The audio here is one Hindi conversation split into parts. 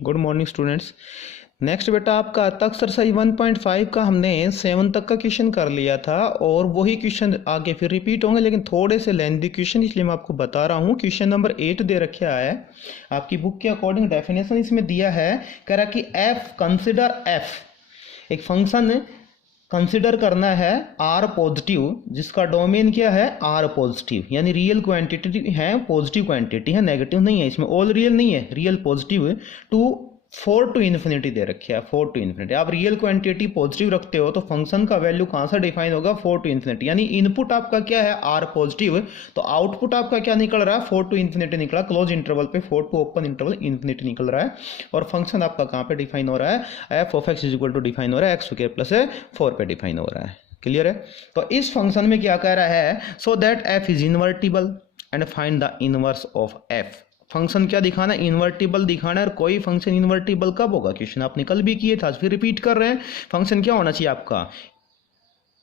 Good morning students. नेक्स्ट बेटा आपका तक एक्सरसाइज 1.5 का हमने 7 तक का क्वेश्चन कर लिया था और वही क्वेश्चन आगे फिर रिपीट होंगे, लेकिन थोड़े से लेंथी क्वेश्चन, इसलिए मैं आपको बता रहा हूँ। क्वेश्चन नंबर 8 दे रखा है आपकी बुक के अकॉर्डिंग। डेफिनेशन इसमें दिया है, कह रहा कि एफ कंसिडर एफ एक फंक्शन कंसिडर करना है आर पॉजिटिव, जिसका डोमेन क्या है आर पॉजिटिव, यानी रियल क्वांटिटी है, पॉजिटिव क्वांटिटी है, नेगेटिव नहीं है, इसमें ऑल रियल नहीं है, real positive to 4 to infinity दे रखे है, 4 टू इन्फिनिटी। आप रियल क्वांटिटी पॉजिटिव रखते हो तो फंक्शन का वैल्यू कहाँ से डिफाइन होगा, 4 टू इन्फिनिटी। यानी इनपुट आपका क्या है आर पॉजिटिव, तो आउटपुट आपका क्या निकल रहा है 4 टू इन्फिनिटी निकला, क्लोज इंटरवल पे 4 टू ओपन इंटरवल इन्फिनिटी निकल रहा है। और फंक्शन आपका कहाँ पे डिफाइन हो रहा है, f of x is equal to define हो रहा है एक्स स्क्वायर प्लस 4 पे डिफाइन हो रहा है। क्लियर है। तो इस फंक्शन में क्या कह रहा है, so that f is invertible and find the inverse of F. Function क्या दिखाना है, इन्वर्टिबल दिखाना है। और कोई फंक्शन इन्वर्टिबल कब होगा, क्वेश्चन आपने कल भी किए था, फिर रिपीट कर रहे हैं। फंक्शन क्या होना चाहिए आपका,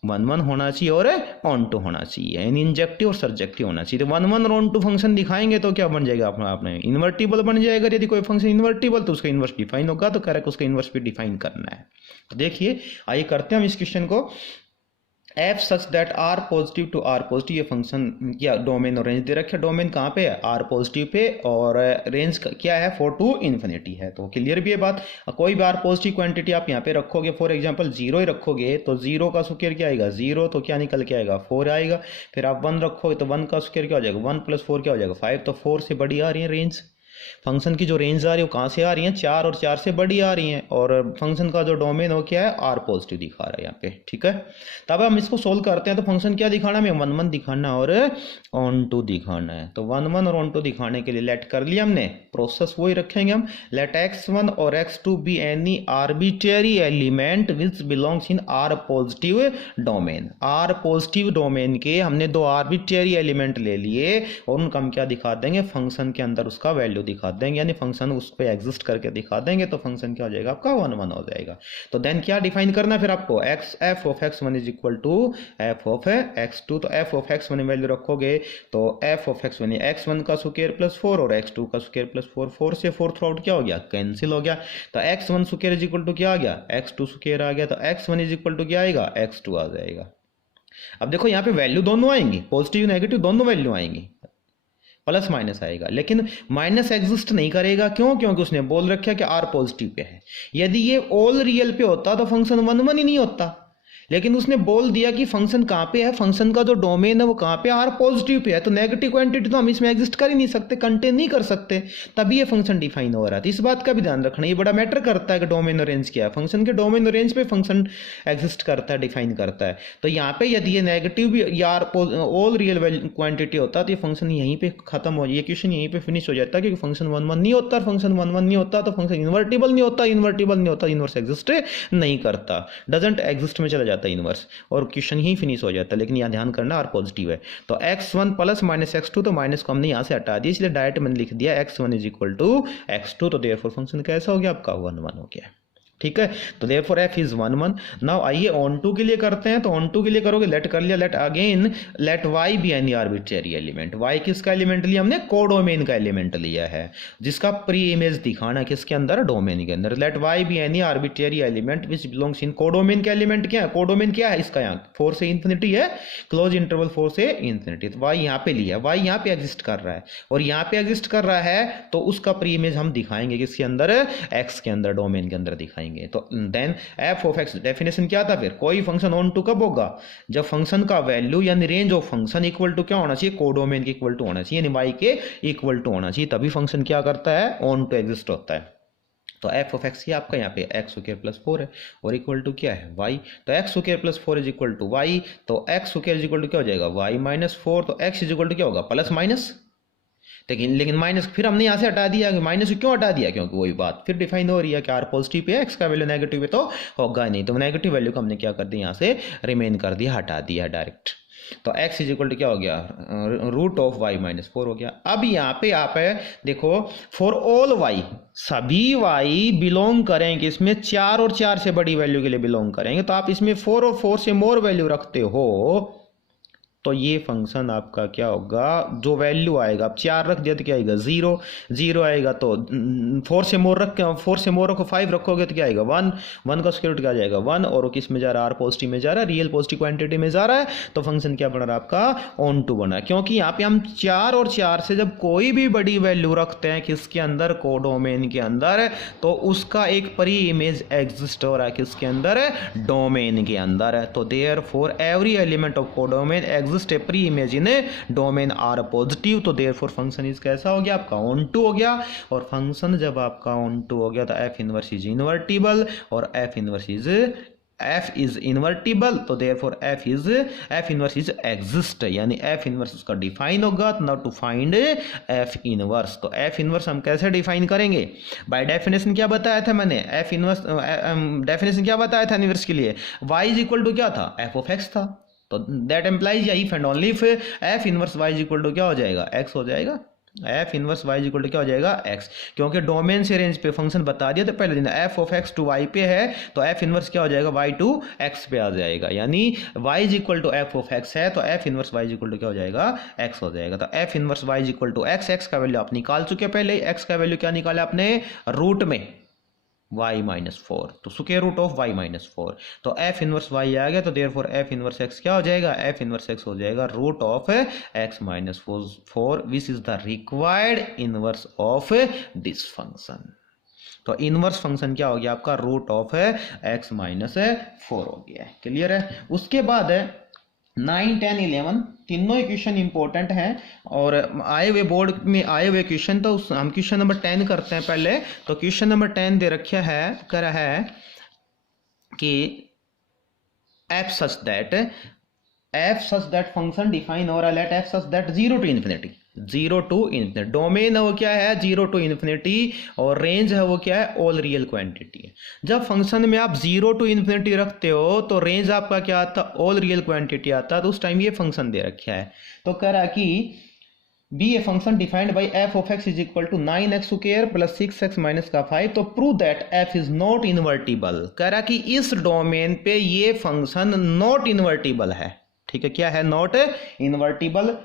1 1 होना चाहिए और ऑन टू होना चाहिए, यानी इंजेक्टिव और सर्जेक्टिव होना चाहिए। तो 1 1 और ऑन टू फंक्शन दिखाएंगे तो क्या बन जाएगा आपने इन्वर्टिबल बन जाएगा। यदि कोई फंक्शन इन्वर्टिबल तो उसका इन्वर्स डिफाइन होगा, तो करेक्ट उसका इन्वर्स भी डिफाइन करना है। तो देखिए आइए करते हैं हम इस क्वेश्चन को। F such that R positive to R positive, ये फंक्शन क्या डोमेन और रेंज दे रखे। डोमेन कहाँ पे है आर पॉजिटिव पे, और रेंज क्या है 4 टू इन्फिनिटी है। तो क्लियर भी है बात। कोई भी आर पॉजिटिव क्वांटिटी आप यहाँ पे रखोगे, फॉर एग्जांपल 0 ही रखोगे तो 0 का स्क्वायर क्या आएगा 0, तो क्या निकल के आएगा 4 आएगा। फिर आप 1 रखोगे तो 1 का स्क्वायर क्या हो जाएगा 1 प्लस 4 क्या हो जाएगा 5। तो 4 से बड़ी आ रही है रेंज, फंक्शन की जो रेंज आ रही है वो कहाँ से आ रही है 4, और 4 से बड़ी आ रही है। और फंक्शन का जो डोमेन हो क्या है आर पॉजिटिव दिखा रहा है यहाँ पे, ठीक है। तब हम इसको सोल्व करते हैं। तो फंक्शन क्या दिखाना है, 1 1 दिखाना और ऑन टू दिखाना है। तो 1 1 और ऑन टू दिखाने के लिए लेट कर लिया हमने, प्रोसेस वही रखेंगे हम। लेट x1 और x2 be any arbitrary element which belongs in R positive domain. R positive domain के हमने 2 आर्बिट्रेरी एलिमेंट ले लिए और उनका हम क्या दिखा देंगे, फंक्शन के अंदर उसका वैल्यू दिखा देंगे, यानी फंक्शन उस पर एग्जिस्ट करके दिखा देंगे। तो फंक्शन क्या हो जाएगा आपका 1 1 हो जाएगा। तो देन क्या डिफाइन करना है फिर आपको, x f of x1 is equal to f of x2। तो एफ ऑफ x1 वैल्यू रखोगे तो एफ ऑफ x1 x1 का स्क्वायर प्लस 4 और x2 का स्क्वायर प्लस 4, 4 से 4 थ्रू आउट क्या हो गया कैंसिल हो गया। तो x1 square is equal to क्या आ गया x2 स्क्वायर आ गया। तो x1 इज इक्वल टू क्या आएगा x2 आ जाएगा। अब देखो यहाँ पे वैल्यू दोनों आएंगी, पॉजिटिव नेगेटिव दोनों वैल्यू आएंगी, प्लस माइनस आएगा, लेकिन माइनस एग्जिस्ट नहीं करेगा। क्यों, क्योंकि उसने बोल रखा कि आर पॉजिटिव पे है। यदि ये ऑल रियल पे होता तो फंक्शन 1 1 ही नहीं होता, लेकिन उसने बोल दिया कि फंक्शन कहाँ पे है, फंक्शन का जो डोमेन है वो कहाँ पे आर पॉजिटिव पे है। तो नेगेटिव क्वांटिटी तो हम इसमें एग्जिस्ट कर ही नहीं सकते, कंटेन नहीं कर सकते, तभी ये फंक्शन डिफाइन हो रहा है। तो इस बात का भी ध्यान रखना, ये बड़ा मैटर करता है कि डोमेन और रेंज क्या है। फंक्शन के डोमेन और रेंज पे फंक्शन एग्जिस्ट करता है, डिफाइन करता है। तो यहाँ पे यदि ये नेगेटिव भी या ऑल रियल क्वांटिटी होता तो ये फंक्शन यहीं पे खत्म हो, ये क्वेश्चन यहीं पे फिनिश हो जाता, क्योंकि फंक्शन 1 1 नहीं होता। फंक्शन 1 1 नहीं होता तो फंक्शन इन्वर्टिबल नहीं होता, इन्वर्टिबल नहीं होता इनवर्स एग्जिस्ट नहीं करता, डजंट एग्जिस्ट में चला जाता इनवर्स, और क्वेश्चन ही फिनिश हो जाता है। लेकिन यहाँ ध्यान करना आर पॉजिटिव है। तो x1 प्लस माइनस x2, तो माइनस को हमने यहाँ से हटा दिया, इसलिए डायरेक्ट मैंने लिख दिया x1 is equal to x2। तो देयरफॉर फंक्शन कैसा हो गया आपका 1 1 हो गया, ठीक है। तो देयरफॉर f इज 1 1। नाउ आइए ऑन टू के लिए करते हैं। तो ऑन टू के लिए करोगे, लेट कर लिया, let again let y be any arbitrary element. y किसका एलिमेंट लिया हमने, कोडोमेन का एलिमेंट लिया है, जिसका प्री इमेज दिखाना किसके अंदर, डोमेन के अंदर। Let y be any arbitrary element which belongs in, codomain का एलिमेंट क्या है, कोडोमेन क्या है इसका, यहाँ 4 से इन्फिनिटी है, क्लोज इंटरवल 4 से इन्फिनिटी। तो y यहाँ पे लिया, y यहाँ पे एग्जिस्ट कर रहा है, और यहाँ पे एग्जिस्ट कर रहा है तो उसका प्री इमेज हम दिखाएंगे किसके अंदर, x के अंदर, डोमेन के अंदर दिखाएंगे। तो then f of x, definition क्या था फिर, कोई फंक्शन ऑन टू कब होगा, जब फंक्शन का वैल्यू यानी range of function equal to क्या होना चाहिए, कोडोमेन के इक्वल टू होना चाहिए, यानी y के इक्वल टू होना चाहिए, तभी फंक्शन क्या करता है ऑन टू एग्जिस्ट होता है। तो एफ ऑफ एक्स आपका यहाँ पे एक्स स्क्वायर प्लस 4 है और इक्वल टू क्या है y। तो x square plus 4 is equal to y, तो x square is equal to क्या हो जाएगा y माइनस 4। तो x इज इक्वल टू क्या होगा प्लस माइनस, लेकिन माइनस फिर हमने यहाँ से हटा दिया, माइनस क्यों हटा दिया, क्योंकि वही बात फिर डिफाइन हो रही है कि आर पॉजिटिव पे है, एक्स का वैल्यू नेगेटिव पे तो होगा नहीं। तो नेगेटिव वैल्यू को हमने क्या कर दिया, यहाँ से रिमेन कर दिया, हटा दिया डायरेक्ट। तो x इज इक्वल टू क्या हो गया, रूट ऑफ y माइनस 4 हो गया। अब यहाँ पे आप है देखो, फॉर ऑल y, सभी y बिलोंग करेंगे इसमें 4 और 4 से बड़ी वैल्यू के लिए बिलोंग करेंगे। तो आप इसमें 4 और 4 से मोर वैल्यू रखते हो तो ये फंक्शन आपका क्या होगा, जो वैल्यू आएगा, आप 4 रख दिया तो क्या आएगा 0, 0 आएगा तो 4 से मोर रखो 5 रखोगे तो क्या आएगा 1, 1 का स्क्वायर रूट क्या आ जाएगा 1, और वो किस में जा रहा है, आर पॉजिटिव में जा रहा है, रियल पॉजिटिव क्वांटिटी में जा रहा है, तो फंक्शन क्या बन रहा है आपका ऑन टू बना है। क्योंकि यहाँ पे हम 4 और 4 से जब कोई भी बड़ी वैल्यू रखते हैं किसके अंदर, कोडोमेन के अंदर, तो उसका एक प्री इमेज एग्जिस्ट हो रहा है किसके अंदर, डोमेन के अंदर है। तो therefore every element of codomain exist A pre image in domain R positive, तो देयरफॉर फंक्शन इज कैसा हो गया आपका ऑन टू हो गया। और फंक्शन जब आपका ऑन टू हो गया तो एफ इनवर्स इज इन्वर्टिबल, और एफ इज इन्वर्टिबल, तो therefore f inverse is exist, यानी एफ इनवर्स उसका डिफाइन होगा। तो now to find f inverse, तो एफ इनवर्स हम कैसे डिफाइन करेंगे, बाय डेफिनेशन क्या बताया था मैंने, एफ इनवर्स डेफिनेशन क्या बताया था इनवर्स के लिए, y इज इक्वल टू क्या था, एफ ऑफ एक्स था। तो दैट एम्प्लाइज या if and only if f inverse y is equal to क्या हो जाएगा, x हो जाएगा। F inverse y is equal to क्या हो जाएगा x, क्योंकि डोमेन से रेंज पे फंक्शन बता दिया तो पहले दिन f of x to y पे है, तो एफ इनवर्स क्या हो जाएगा y टू x पे आ जाएगा, यानी y is equal to f of x है तो F inverse y is equal to क्या हो जाएगा x हो जाएगा। तो F inverse y is equal to x का वैल्यू आप निकाल चुके पहले, x का वैल्यू क्या निकाला आपने, रूट में y-4, तो स्क्वायर रूट ऑफ y-4, तो f इनवर्स y आ गया, तो देयरफॉर f इनवर्स x क्या हो जाएगा, f इनवर्स x हो जाएगा root of x-4, which is the required inverse of this function. तो इनवर्स फंक्शन क्या हो गया आपका, रूट ऑफ x-4 हो गया है। क्लियर है। उसके बाद है 9, 10, 11 तीनों इक्वेशन इंपॉर्टेंट हैं और आए हुए बोर्ड में आए हुए क्वेश्चन, तो हम क्वेश्चन नंबर 10 करते हैं पहले। तो क्वेश्चन नंबर 10 दे रखा है, कह रहा है कि f such that function define और let f such that 0 to infinity, 0 to infinity, domain है वो क्या है 0 to infinity, और रेंज है वो क्या है ऑल रियल क्वांटिटी है। जब फंक्शन में आप 0 to infinity रखते हो तो रेंज आपका क्या आता, ऑल रियल क्वांटिटी आता है, तो उस टाइम ये फंक्शन दे रखा है। तो कह रहा है कि be a function defined by f of x is equal to 9x square plus 6x minus का 5, तो prove that f is not invertible. कह रहा कि इस डोमेन पे ये फंक्शन नॉट इन्वर्टिबल है। ठीक है, क्या है, नॉट इन्वर्टिबल।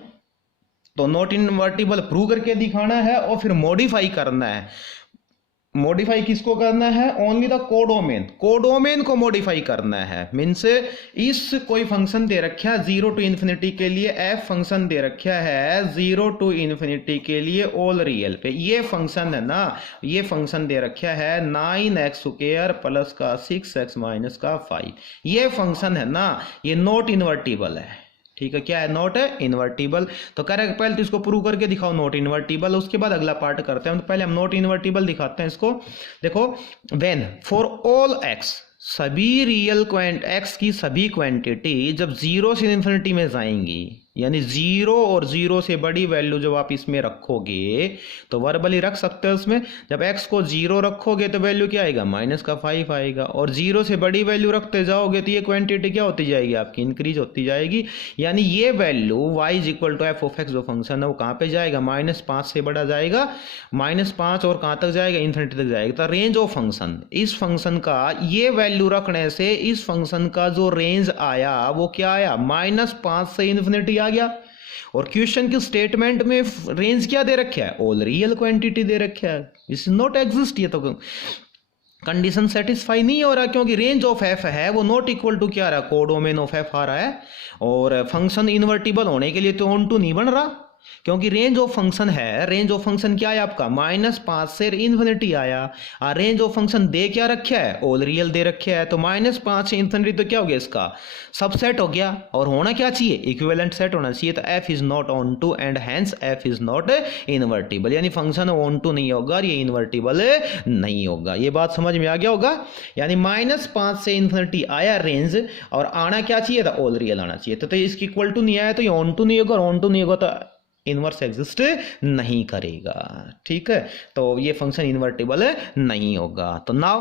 तो नॉट इन्वर्टिबल प्रूव करके दिखाना है और फिर मॉडिफाई करना है। मॉडिफाई किसको करना है, ओनली द कोडोमेन को मॉडिफाई करना है। मीन्स इस कोई फंक्शन दे रखा है 0 टू इन्फिनिटी के लिए, एफ फंक्शन दे रखा है 0 टू इन्फिनिटी के लिए ऑल रियल पे। ये फंक्शन है ना, ये फंक्शन दे रखा है 9x स्क्वायर प्लस का 6x माइनस का 5। ये फंक्शन है ना, ये नॉट इन्वर्टिबल है। ठीक है, क्या है, नॉट इन्वर्टिबल। तो कह रहा है पहले तो इसको प्रूव करके दिखाओ नॉट इन्वर्टिबल, उसके बाद अगला पार्ट करते हैं। तो पहले हम नॉट इन्वर्टिबल दिखाते हैं इसको। देखो, व्हेन फॉर ऑल एक्स, सभी रियल एक्स की सभी क्वांटिटी जब 0 से इन्फिनिटी में जाएंगी, यानी 0 और 0 से बड़ी वैल्यू जब आप इसमें रखोगे तो वर्बली रख सकते हो उसमें, जब x को 0 रखोगे तो वैल्यू क्या आएगा, माइनस का 5 आएगा, और 0 से बड़ी वैल्यू रखते जाओगे तो ये क्वांटिटी क्या होती जाएगी आपकी, इंक्रीज होती जाएगी। यानी ये value y is equal to f of x जो फंक्शन है वो कहाँ पे जाएगा, -5 से बड़ा जाएगा, -5 और कहाँ तक जाएगा, इन्फिनिटी तक जाएगा। तो रेंज ऑफ फंक्शन, इस फंक्शन का ये वैल्यू रखने से इस फंक्शन का जो रेंज आया वो क्या आया, -5 से इन्फिनिटी आ गया। और क्वेश्चन की स्टेटमेंट में रेंज क्या दे रखा है, ऑल रियल क्वांटिटी दे रखा है, इस नॉट एग्जिस्ट। ये तो कंडीशन सेटिस्फाई नहीं हो रहा, क्योंकि रेंज ऑफ एफ है वो नॉट इक्वल टू क्या रहा, कोडोमेन ऑफ एफ आ रहा है, और फंक्शन इन्वर्टिबल होने के लिए तो ऑन टू नहीं बन रहा, क्योंकि रेंज ऑफ फंक्शन है। रेंज ऑफ फंक्शन क्या है आपका, -5 से इन्फिनिटी आया, और रेंज ऑफ फंक्शन दे क्या रखा है, ऑल रियल दे रखा है। तो -5 से इन्फिनिटी तो क्या हो गया, इसका सबसेट हो गया, और होना क्या चाहिए, इक्विवेलेंट सेट होना चाहिए। तो f is not onto and hence f is not invertible, यानी फंक्शन ऑन टू नहीं होगा और ये इन्वर्टिबल नहीं होगा। ये बात समझ में आ गया होगा। यानी -5 से इन्फिनिटी आया रेंज, और आना क्या चाहिए था, ऑल रियल आना चाहिए। तो इसकी इक्वल टू नहीं आया तो ये ऑन टू नहीं होगा, और ऑन टू नहीं होगा तो इनवर्स एग्जिस्ट नहीं करेगा। ठीक है, तो ये फंक्शन इन्वर्टिबल नहीं होगा। तो now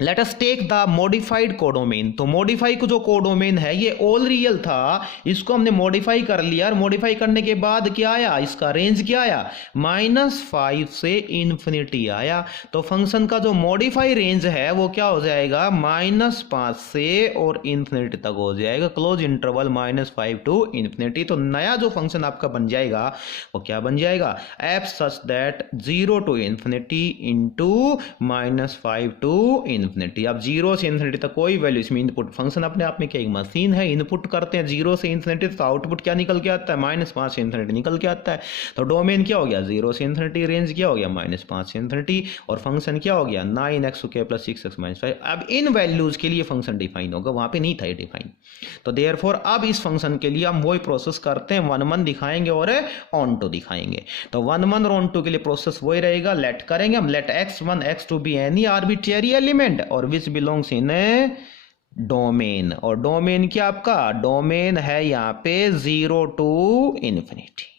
let us take the modified codomain. तो मॉडिफाई को जो कोडोमेन है ये ऑल रियल था, इसको हमने मॉडिफाई कर लिया और मॉडिफाई करने के बाद क्या आया, इसका रेंज क्या आया, -5 से इन्फिनिटी आया। तो फंक्शन का जो मॉडिफाई रेंज है वो क्या हो जाएगा, -5 से और इन्फिनिटी तक हो जाएगा, क्लोज इंटरवल -5 टू इन्फिनिटी। तो नया जो फंक्शन आपका बन जाएगा वो क्या बन जाएगा, f such that 0 to infinity into -5 to infinity. अब 0 से इन्फिनिटी तक कोई वैल्यू, इसमें इनपुट फंक्शन अपने आप में क्या एक मशीन है, इनपुट करते हैं 0 से इन्फिनिटी तो आउटपुट क्या निकल के आता है, -5 से इन्फिनिटी निकल के आता है। तो डोमेन क्या हो गया 0 से इन्फिनिटी, रेंज क्या हो गया -5 से इन्फिनिटी, और फंक्शन क्या हो गया 9x² + 6x - 5। अब इन वैल्यूज के लिए फंक्शन डिफाइन होगा, वहां पे नहीं था ये डिफाइन। तो देयरफॉर अब इस फंक्शन के लिए हम वही प्रोसेस करते हैं, 1 1 दिखाएंगे और ऑन टू दिखाएंगे। तो 1 1 और ऑन टू के लिए प्रोसेस वही रहेगा, लेट करेंगे हम, let x1 x2 be any arbitrary element और विच बिलोंग्स इन डोमेन। और डोमेन क्या आपका, डोमेन है यहाँ पे 0 टू इन्फिनिटी,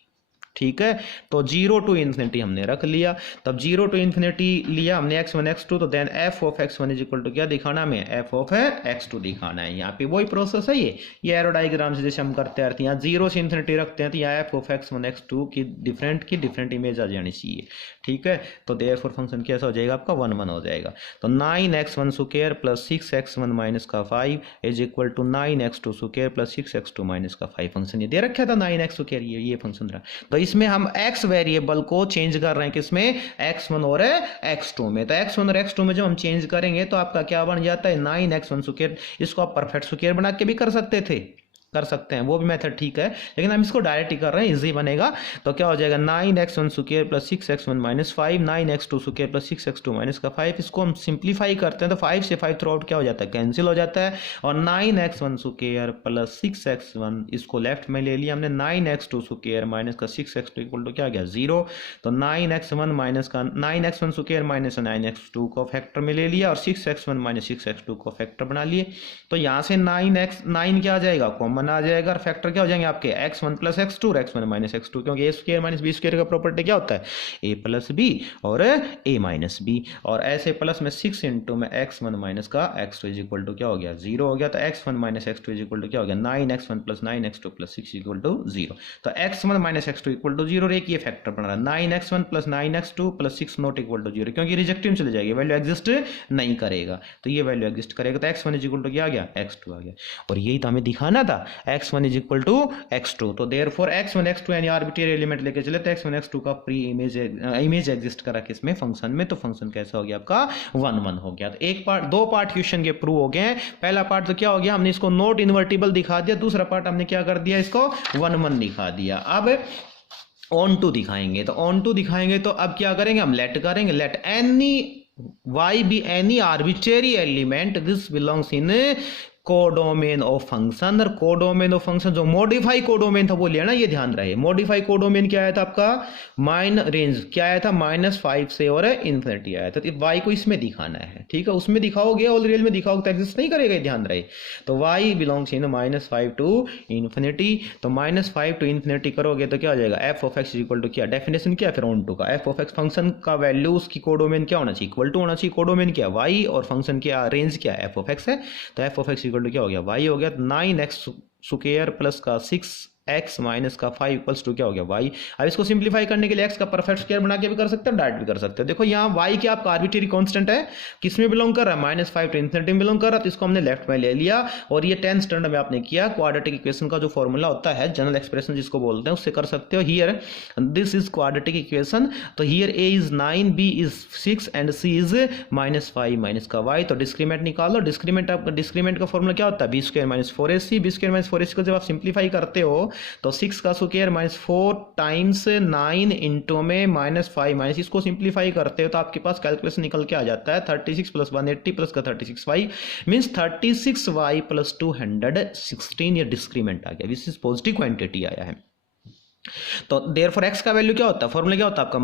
ठीक है। तो 0 टू इन्फिनिटी हमने रख लिया, तब 0 टू इन्फिनिटी लिया हमने x1 x2, तो then f of x1 is equal to क्या दिखाना हमें, f ऑफ x2 दिखाना है। यहाँ पे वही प्रोसेस है, ये एरो डायग्राम से जैसे हम करते हैं, यहाँ 0 से इन्फिनिटी रखते हैं तो यहाँ f ऑफ x1 x2 की डिफरेंट इमेज आ जानी चाहिए, ठीक है। तो देयरफॉर फंक्शन कैसा हो जाएगा आपका 1 1 हो जाएगा। तो 9x1 square plus 6x1 minus का 5 is equal to 9x2 square plus 6x2 minus का 5। फंक्शन ये दे रखा था 9x स्क्वायर, ये फंक्शन रहा। तो इसमें हम x वेरिएबल को चेंज कर रहे हैं, किसमें, x1 और x2 में। तो x1 और x2 में जब हम चेंज करेंगे तो आपका क्या बन जाता है 9x1 स्क्वायर। इसको आप परफेक्ट स्क्वायर बना के भी कर सकते थे, कर सकते हैं, वो भी मेथड ठीक है, लेकिन हम इसको डायरेक्ट ही कर रहे हैं, इजी बनेगा। तो क्या हो जाएगा 9x1 square plus 6x1 minus 5, 9x2 square plus 6x2 minus का 5। इसको हम सिंप्लीफाई करते हैं तो 5 से 5 थ्रू आउट क्या हो जाता है, कैंसिल हो जाता है। और 9x1 स्क्वायर प्लस 6x1 इसको लेफ्ट में ले लिया हमने, 9x2 स्क्वायर माइनस का 6x2 इक्वल टू क्या आ गया 0। तो 9x1 माइनस का 9x1 स्क्वायर माइनस 9x2 को फैक्टर में ले लिया और 6x1 माइनस 6x2 को फैक्टर बना लिए। तो यहाँ से 9 क्या आ जाएगा, कॉमन आ जाएगा, और फैक्टर क्या हो जाएंगे आपके x1 प्लस x2 और x1 माइनस x2, क्योंकि a square minus b square का प्रॉपर्टी क्या होता है, a प्लस b और a माइनस b। और ऐसे प्लस में 6 इंटू में x1 माइनस का x2 इज इक्वल टू क्या हो गया 0 हो गया। तो x1 minus x2 is equal to क्या हो गया 9x1 plus 9x2 plus 6 equal to 0। तो x1 minus x2 equal to 0, एक ये फैक्टर बन रहा है 9x1 plus 9x2 plus 6 not equal to 0, क्योंकि रिजेक्टिव में चले जाएगी, वैल्यू एग्जिस्ट नहीं करेगा। तो ये वैल्यू एग्जिस्ट करेगा, तो x1 इज इक्वल टू क्या आ गया x2 आ गया। और यही तो हमें दिखाना था, x1 is equal to x2। तो देयरफॉर x1 x2 यानी आर्बिट्रेरी एलिमेंट लेके चले तो x1 x2 का प्री इमेज एग्जिस्ट करा किसमें, फंक्शन में। तो फंक्शन कैसा हो गया आपका 1 1 हो गया। तो एक पार्ट, दो पार्ट क्वेश्चन के प्रूव हो गए। पहला पार्ट तो क्या हो गया, हमने इसको नॉट इन्वर्टिबल दिखा दिया, दूसरा पार्ट हमने क्या कर दिया, इसको 1 1 दिखा दिया। अब ऑन टू दिखाएंगे, तो ऑन टू दिखाएंगे तो अब क्या करेंगे हम, लेट करेंगे, let any y be any arbitrary element this belongs in codomain of function. और कोडोमेन ऑफ फंक्शन जो मॉडिफाई कोडोमेन था वो लिया ना, ये ध्यान रहे। मॉडिफाई कोडोमेन क्या आया था आपका, रेंज क्या आया था -5 से और इन्फिनिटी आया था। तो y को इसमें दिखाना है, ठीक है, उसमें दिखाओगे और रियल में दिखाओगे तो एग्जिस्ट नहीं करेगा, ध्यान रहे। तो y belongs in -5 to infinity. तो -5 टू इन्फिनिटी करोगे तो क्या हो जाएगा, f of x equal to क्या, डेफिनेशन क्या फिर ऑन टू का, f ऑफ x फंक्शन का वैल्यू उसकी कोडोमेन क्या होना चाहिए, इक्वल टू होना चाहिए। कोडोमेन क्या y और फंक्शन क्या, रेंज क्या f ऑफ x है। तो f ऑफ x क्या हो गया y हो गया 9x स्क्वायर प्लस का 6x माइनस का 5 इक्वल्स टू क्या हो गया y। अब इसको सिंप्लीफाई करने के लिए x का परफेक्ट स्क्वायर बना के भी कर सकते हैं, डायरेक्ट भी कर सकते हैं। देखो यहाँ y क्या आपका आर्बिट्रेरी कांस्टेंट है, किसमें बिलोंग कर रहा है, -5 टू इन्फिनिटी में बिलोंग कर रहा है। तो इसको हमने लेफ्ट में ले लिया और ये 10th स्टैंडर्ड में आपने किया, क्वाड्रेटिक इक्वेशन का जो फॉर्मूला होता है, जनरल एक्सप्रेशन जिसको बोलते हैं, उससे कर सकते हो। Here this is quadratic equation. तो here a is 9, b is 6 and c is -5 minus का y। तो डिस्क्रीमेंट निकालो, डिस्क्रीमेंट का फॉर्मूला क्या होता है, b square minus 4ac। b square minus 4ac को जब आप सिंप्लीफाई करते हो तो 6 का स्क्वायर -4 टाइम्स 9 इंटू में -5 माइनस, इसको सिंप्लीफाई करते हो तो आपके पास कैलकुलेशन निकल के आ जाता है 36 प्लस 180 प्लस का 36y मीन्स 36y प्लस 216। ये डिस्क्रीमेंट आ गया, दिस इज पॉजिटिव क्वांटिटी आया है। तो देयरफॉर x का वैल्यू क्या होता है, फॉर्मूला क्या होता है आपका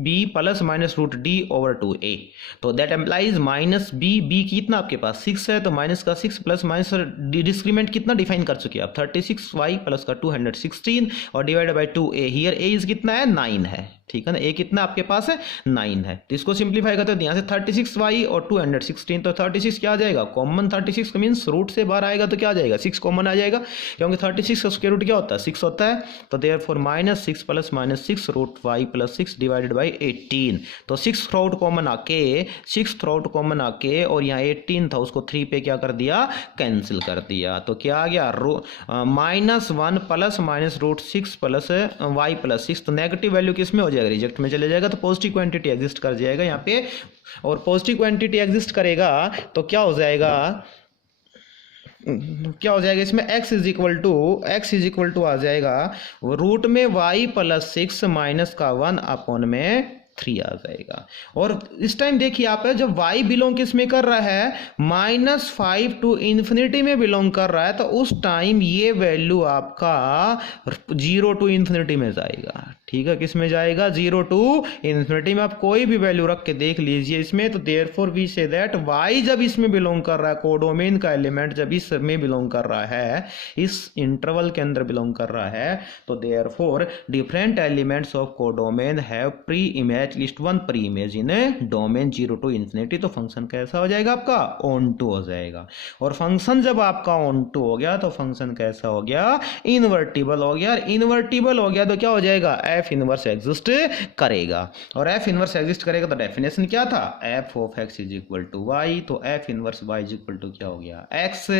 -b प्लस -√d/2a। तो दैट एम्प्लाइज -b कितना आपके पास 6 है, तो माइनस का 6 प्लस माइनस डिस्क्रीमेंट कितना डिफाइन कर चुके हैं आप 36y प्लस का 216 और divided by 2a। Here a is कितना है 9 है, ठीक है ना, ए कितना आपके पास है 9 है। तो इसको सिंप्लीफाई करते हैं, यहाँ से 36y और 216, तो 36 क्या आ जाएगा कॉमन, 36 मीन्स रूट से बाहर आएगा तो क्या आ जाएगा 6 कॉमन आ जाएगा, क्योंकि 36 का स्क्वायर रूट क्या होता है 6 होता है। तो therefore -6 + -6 root y + 6 divided by 18। तो 6 थ्रू कॉमन आके और यहाँ 18 था उसको 3 पे क्या कर दिया कैंसिल कर दिया। तो क्या आ गया -1 plus minus root 6 plus y + 6। तो नेगेटिव वैल्यू किस में हो जाएगा रिजेक्ट में चले जाएगा, तो पॉजिटिव क्वांटिटी एग्जिस्ट कर जाएगा यहाँ पे। और पॉजिटिव क्वांटिटी एग्जिस्ट करेगा तो क्या हो जाएगा इसमें x इज इक्वल टू आ जाएगा रूट में y + 6 माइनस का 1 अपॉन में 3 आ जाएगा। और इस टाइम देखिए आप जब y बिलोंग किस में कर रहा है -5 टू इन्फिनिटी में बिलोंग कर रहा है, तो उस टाइम ये वैल्यू आपका 0 टू इन्फिनिटी में जाएगा। ठीक है, किस में जाएगा 0 टू इन्फिनिटी में। आप कोई भी वैल्यू रख के देख लीजिए इसमें। तो therefore we say that y जब इसमें बिलोंग कर रहा है, कोडोमेन का एलिमेंट जब इस में बिलोंग कर रहा है, इस इंटरवल के अंदर बिलोंग कर रहा है, तो therefore different elements of codomain have pre image least 1 pre image in domain 0 to infinity. तो फंक्शन कैसा हो जाएगा आपका ऑन टू हो जाएगा। और फंक्शन जब आपका ऑन टू हो गया तो फंक्शन कैसा हो गया इन्वर्टिबल हो गया। इन्वर्टिबल हो गया तो क्या हो जाएगा एफ इनवर्स एग्जिस्ट करेगा। और एफ इनवर्स एग्जिस्ट करेगा तो डेफिनेशन क्या था F of x is equal to Y. तो F inverse Y is equal to क्या हो गया एक्स।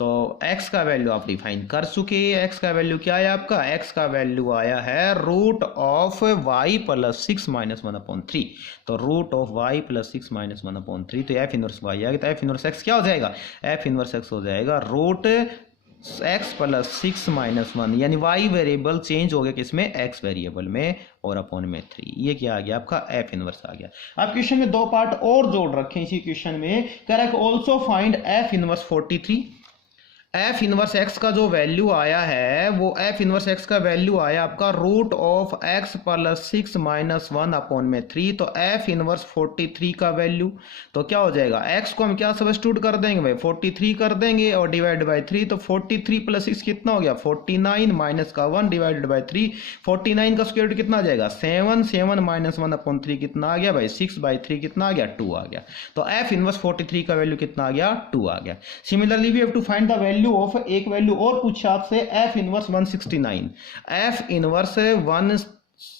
तो x का वैल्यू आप डिफाइन कर चुके हैं। x का वैल्यू क्या आया आपका, x का वैल्यू आया है रूट ऑफ y + 6 - 1/3। तो रूट ऑफ y + 6 - 1/3। तो f इनवर्स y आ गया। तो f इनवर्स x क्या हो जाएगा, f इनवर्स x हो जाएगा रूट x + 6 - 1, यानी y वेरिएबल चेंज हो गया किसमें x वेरिएबल में, और अपॉन में 3। ये क्या आ गया आपका f इनवर्स आ गया। अब क्वेश्चन में 2 पार्ट और जोड़ रखे इसी क्वेश्चन में। कह रहा है also find f inverse 43। F inverse x का जो वैल्यू आया है वो एफ इनवर्स एक्स का वैल्यू आया आपका रूट ऑफ x + 6 - 1/3। तो एफ इनवर्स 43 का वैल्यू तो क्या हो जाएगा, x को हम क्या सब्स्टिट्यूट कर देंगे भाई 43 कर देंगे और डिवाइड बाई 3। तो 43 + 6 कितना हो गया 49 माइनस का 1 डिवाइडेड बाई 3। 49 का स्क्वायर रूट कितना आ जाएगा 7 7 - 1/3 कितना आ गया भाई 6/3 कितना आ गया 2 आ गया। तो एफ इनवर्स 43 का वैल्यू कितना आ गया 2 आ गया। Similarly we have to find the value of, एक वैल्यू और पूछा आपसे एफ इनवर्स 169। F inverse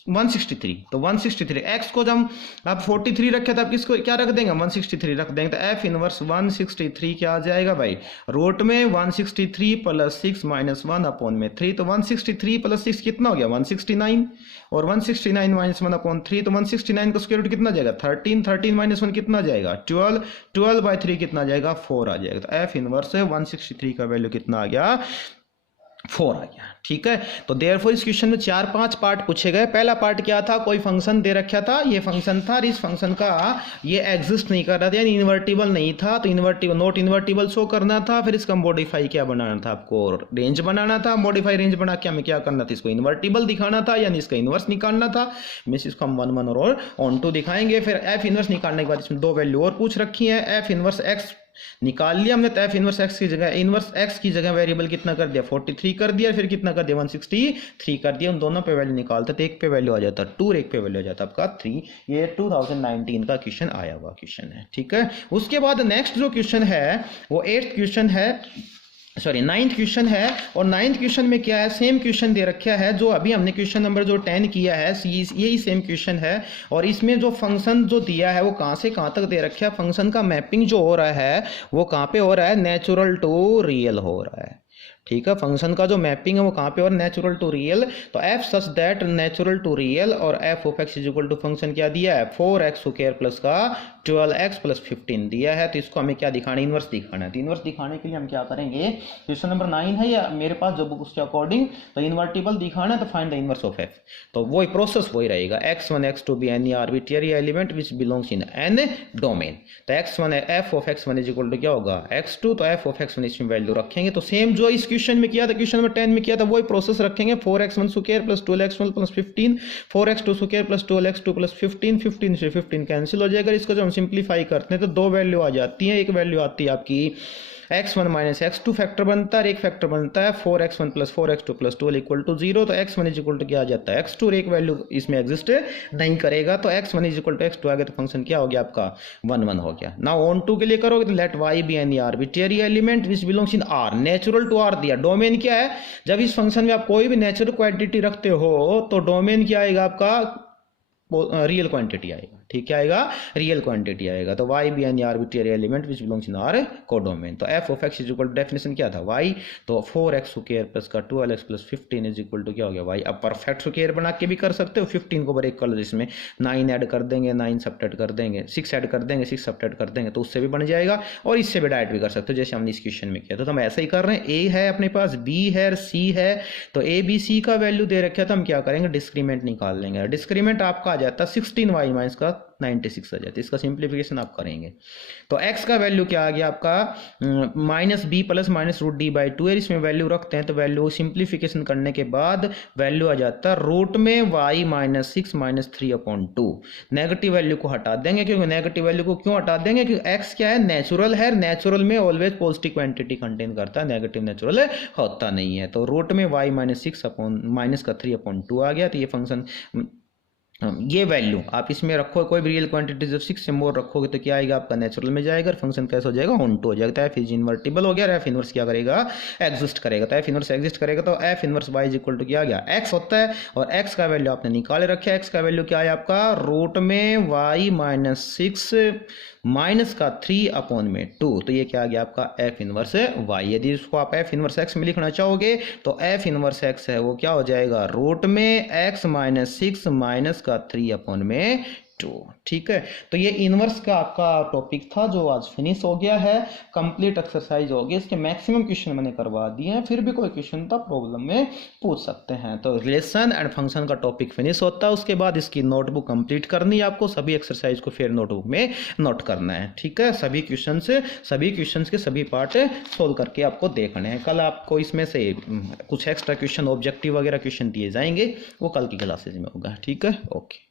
163। तो 163 x को जब आप 43 रखे तो आप किसको क्या रख देंगे 163 रख देंगे। तो f इनवर्स 163 क्या आ जाएगा भाई रूट में 163 + 6 - 1/3। तो 163 + 6 कितना हो गया 169, और 169 - 1/3। तो 169 का स्क्वायर रूट कितना जाएगा 13, 13 - 1 कितना जाएगा 12, 12/3 कितना जाएगा 4 आ जाएगा। तो f इनवर्स 163 का वैल्यू कितना आ गया 4 आ गया। ठीक है, तो देयरफॉर इस क्वेश्चन में 4-5 पार्ट पूछे गए। पहला पार्ट क्या था, कोई फंक्शन दे रखा था, ये फंक्शन था और इस फंक्शन का ये एग्जिस्ट नहीं कर रहा था, यानी इन्वर्टिबल नहीं था। तो इन्वर्टिबल नॉट इन्वर्टिबल शो करना था। फिर इसका मॉडिफाई क्या बनाना था, आपको रेंज बनाना था। मॉडिफाई रेंज बना के हमें क्या करना था, इसको इन्वर्टिबल दिखाना था, यानी इसका इन्वर्स निकालना था। मींस इसको हम 1 1 और ऑन टू दिखाएंगे। फिर एफ इन्वर्स निकालने के बाद इसमें 2 वैल्यू और पूछ रखी है। एफ इन्वर्स एक्स निकाल लिया हमने। तो एफ इनवर्स एक्स की जगह इनवर्स एक्स की जगह वेरिएबल कितना कर दिया 43 कर दिया, फिर कितना कर दिया 163 कर दिया। उन दोनों पे वैल्यू निकालते तो एक पे वैल्यू आ जाता 2, एक पे वैल्यू आ जाता आपका 3। ये 2019 का क्वेश्चन आया हुआ क्वेश्चन है। ठीक है, उसके बाद नेक्स्ट जो क्वेश्चन है वो 8th क्वेश्चन है, सॉरी 9th क्वेश्चन है। और 9th क्वेश्चन में क्या है, सेम क्वेश्चन दे रखा है जो अभी हमने क्वेश्चन नंबर जो 10 किया है, यही सेम क्वेश्चन है। और इसमें जो फंक्शन जो दिया है वो कहाँ से कहाँ तक दे रखा है, फंक्शन का मैपिंग जो हो रहा है वो कहाँ पे हो रहा है, नेचुरल टू रियल हो रहा है। ठीक है, फंक्शन का जो मैपिंग है वो कहाँ पे और नेचुरल टू रियल। तो F such that natural to real और F of x is equal to function क्या दिया है 4x² प्लस का 12x + 15 दिया है। तो इसको हमें क्या दिखाना, इनवर्स दिखाना है। तो इनवर्स दिखाने के लिए हम क्या करेंगे, क्वेश्चन नंबर 9 है या मेरे पास जो बुक उसके अकॉर्डिंग, तो इन्वर्टिबल दिखाना है तो find the inverse of f. तो वही प्रोसेस वही रहेगा, x1 x2 be any arbitrary element which belongs in an domain. तो x1 f of x1 is equal to क्या होगा x2। तो एफ ऑफ x1 इसमें वैल्यू रखेंगे। तो सेम जो इस क्वेश्चन में किया था, क्वेश्चन नंबर 10 में किया था, वही प्रोसेस रखेंगे। 4x1² + 12x1 + 15, 4x2² + 12x2 + 15, 15 से 15 कैंसिल हो जाएगा। इसको जब हम सिंप्लीफाई करते हैं तो 2 वैल्यू आ जाती है। एक वैल्यू आती है आपकी x1 माइनस x2 फैक्टर बनता है, एक फैक्टर बनता है 4x1 plus 4x2 plus 12 equal to 0। तो x1 इज इक्वल टू क्या आ जाता है x2, और एक वैल्यू इसमें एग्जिस्ट नहीं करेगा, तो x1 is equal to x2 आ गया, तो फंक्शन क्या हो गया आपका 1 1 हो गया। नाउ ऑन टू के लिए करोगे तो let y be any arbitrary element which belongs in R, natural to R दिया। डोमेन क्या है, जब इस फंक्शन में आप कोई भी नेचुरल क्वांटिटी रखते हो तो डोमेन क्या आएगा आपका, रियल क्वांटिटी आएगा। ठीक है, आएगा रियल क्वांटिटी आएगा। तो y be any arbitrary element which belongs in R codomain. तो f of x is equal to definition क्या था y, तो 4x स्क्वायर प्लस का 12x plus 15 is equal to क्या हो गया y। अब परफेक्ट स्क्वायर बना के भी कर सकते हो, 15 को ब्रेक कर लो, जिसमें 9 ऐड कर देंगे, 9 सब्ट्रैक्ट कर देंगे, 6 ऐड कर देंगे, 6 सब्ट्रैक्ट कर देंगे, तो उससे भी बन जाएगा, और इससे भी डायरेक्ट भी कर सकते हो जैसे हमने इस क्वेश्चन में किया। तो हम ऐसा ही कर रहे हैं, a है अपने पास, b है, c है, तो a b c का वैल्यू दे रखा था, हम क्या करेंगे डिस्क्रीमेंट निकाल लेंगे। डिस्क्रीमेंट आपका आ जाता है 16y माइनस का 96 आ जाता है, इसका सिंप्लीफिकेशन आप करेंगे। तो x का वैल्यू क्या आ गया आपका minus B plus minus root D by 2 है, इसमें वैल्यू रखते हैं तो वैल्यू सिंप्लीफिकेशन करने के बाद वैल्यू आ जाता है रूट में y minus 6 minus 3/2। Negative value को हटा देंगे, क्योंकि नेगेटिव वैल्यू को क्यों हटा देंगे, क्योंकि x क्या है नेचुरल है, नेचुरल में ऑलवेज पॉजिटिव क्वांटिटी कंटेन करता है, नेगेटिव नेचुरल होता नहीं है। तो रूट में y माइनस 6 अपॉन माइनस का 3/2 आ गया। तो ये फंक्शन ये वैल्यू आप इसमें रखो, कोई भी रियल क्वांटिटी जब 6 से मोर रखोगे तो क्या आएगा आपका नेचुरल में जाएगा, फंक्शन कैसे हो जाएगा ऑन टू हो जाएगा। एफ इज इन्वर्टिबल हो गया, एफ इनवर्स क्या करेगा एग्जिस्ट करेगा। तो एफ इनवर्स एग्जिस्ट करेगा तो F inverse Y is equal to क्या आ गया एक्स होता है, और एक्स का वैल्यू आपने निकाले रखा है। एक्स का वैल्यू क्या है आपका रूट में वाई माइनस 6 माइनस का 3/2। तो ये क्या आ गया आपका एफ इनवर्स वाई। यदि इसको आप एफ इनवर्स एक्स में लिखना चाहोगे तो एफ इनवर्स एक्स है वो क्या हो जाएगा रूट में एक्स माइनस 6 माइनस का 3/2। ठीक है, तो ये इनवर्स का आपका टॉपिक था जो आज फिनिश हो गया है, कंप्लीट एक्सरसाइज हो गया। इसके मैक्सिमम क्वेश्चन मैंने करवा दिए हैं, फिर भी कोई क्वेश्चन था प्रॉब्लम में पूछ सकते हैं। तो रिलेशन एंड फंक्शन का टॉपिक फिनिश होता है, उसके बाद इसकी नोटबुक कंप्लीट करनी है आपको, सभी एक्सरसाइज को फिर नोटबुक में नोट करना है। ठीक है, सभी क्वेश्चन के सभी पार्ट सोल्व करके आपको देखने हैं। कल आपको इसमें से कुछ एक्स्ट्रा क्वेश्चन ऑब्जेक्टिव वगैरह क्वेश्चन दिए जाएंगे, वो कल की क्लासेज में होगा। ठीक है, ओके।